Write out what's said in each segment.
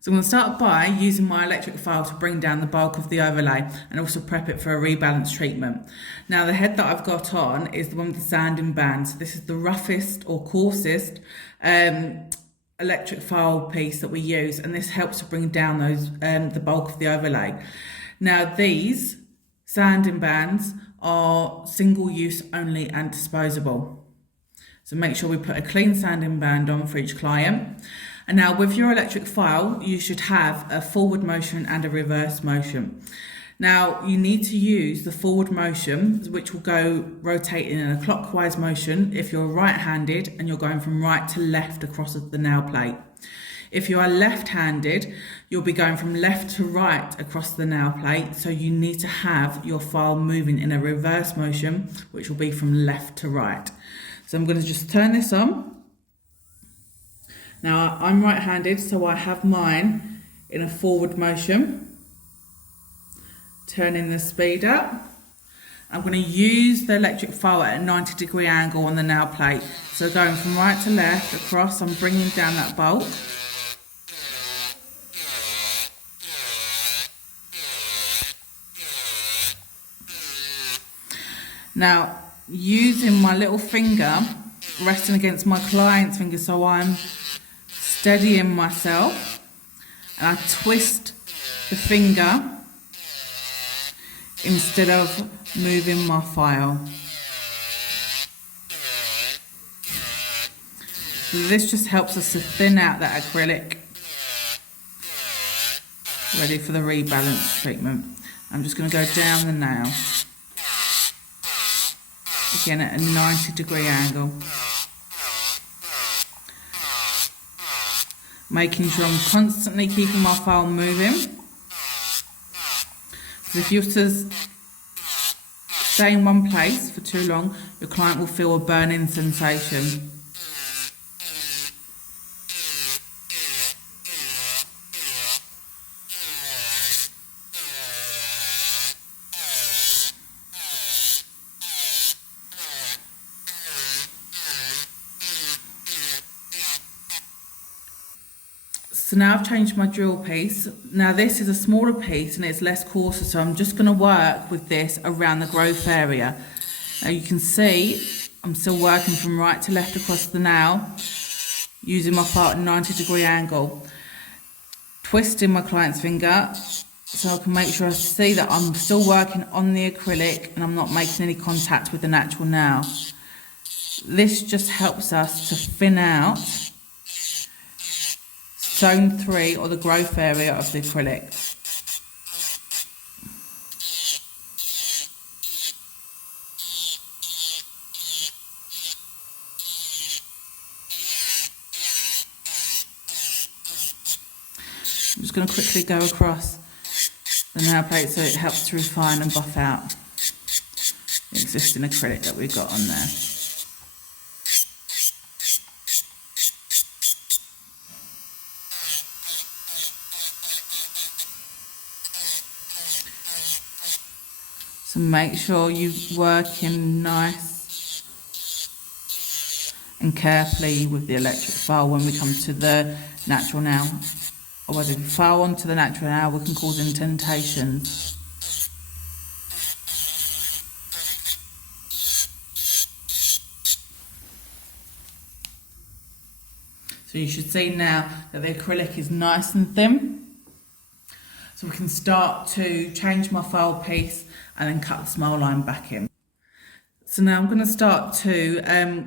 So I'm going to start by using my electric file to bring down the bulk of the overlay and also prep it for a rebalance treatment. Now the head that I've got on is the one with the sanding band. So this is the roughest or coarsest electric file piece that we use, and this helps to bring down those the bulk of the overlay. Now these sanding bands are single use only and disposable. So make sure we put a clean sanding band on for each client. And now with your electric file, you should have a forward motion and a reverse motion. Now you need to use the forward motion, which will go rotating in a clockwise motion if you're right-handed and you're going from right to left across the nail plate. If you are left-handed, you'll be going from left to right across the nail plate, so you need to have your file moving in a reverse motion, which will be from left to right. So I'm going to just turn this on. Now I'm right-handed, so I have mine in a forward motion. Turning the speed up. I'm going to use the electric file at a 90-degree angle on the nail plate. So going from right to left across, I'm bringing down that bulk. Now, using my little finger, resting against my client's finger, so I'm steadying myself, and I twist the finger instead of moving my file. So this just helps us to thin out that acrylic, ready for the rebalance treatment. I'm just going to go down the nail, again at a 90-degree angle, making sure I'm constantly keeping my file moving. So if you're to stay in one place for too long, your client will feel a burning sensation. So now I've changed my drill piece. Now this is a smaller piece and it's less coarser, so I'm just going to work with this around the growth area. Now you can see I'm still working from right to left across the nail, using my file at a 90-degree angle, twisting my client's finger so I can make sure I see that I'm still working on the acrylic and I'm not making any contact with the natural nail. This just helps us to thin out zone 3, or the growth area of the acrylic. I'm just going to quickly go across the nail plate so it helps to refine and buff out the existing acrylic that we've got on there. So make sure you work in nice and carefully with the electric file when we come to the natural nail. Otherwise, if we file onto the natural nail, we can cause indentations. So you should see now that the acrylic is nice and thin. So we can start to change my file piece and then cut the smile line back in. So now I'm going to start to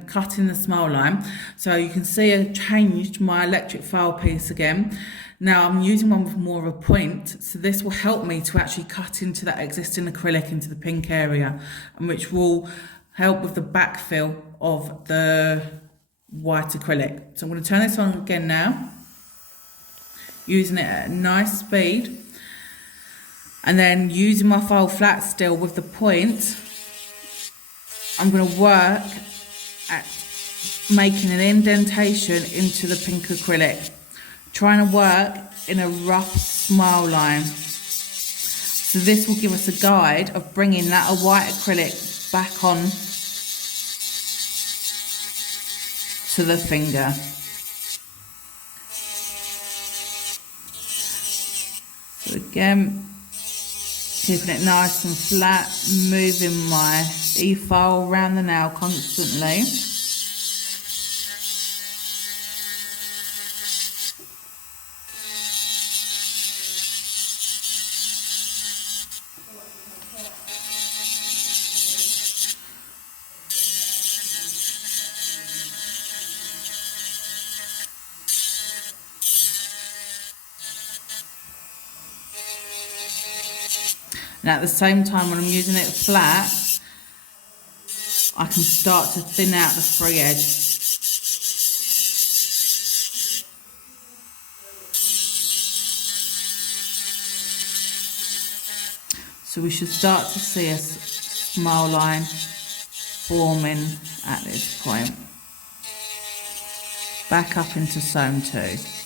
cut in the smile line. So you can see I changed my electric file piece again. Now I'm using one with more of a point, so this will help me to actually cut into that existing acrylic into the pink area, and which will help with the backfill of the white acrylic. So I'm going to turn this on again now, using it at a nice speed. And then using my file flat still with the point, I'm going to work at making an indentation into the pink acrylic, trying to work in a rough smile line. So this will give us a guide of bringing that white acrylic back on to the finger. Again, keeping it nice and flat, moving my E-file around the nail constantly. And at the same time, when I'm using it flat, I can start to thin out the free edge. So we should start to see a smile line forming at this point. Back up into zone 2.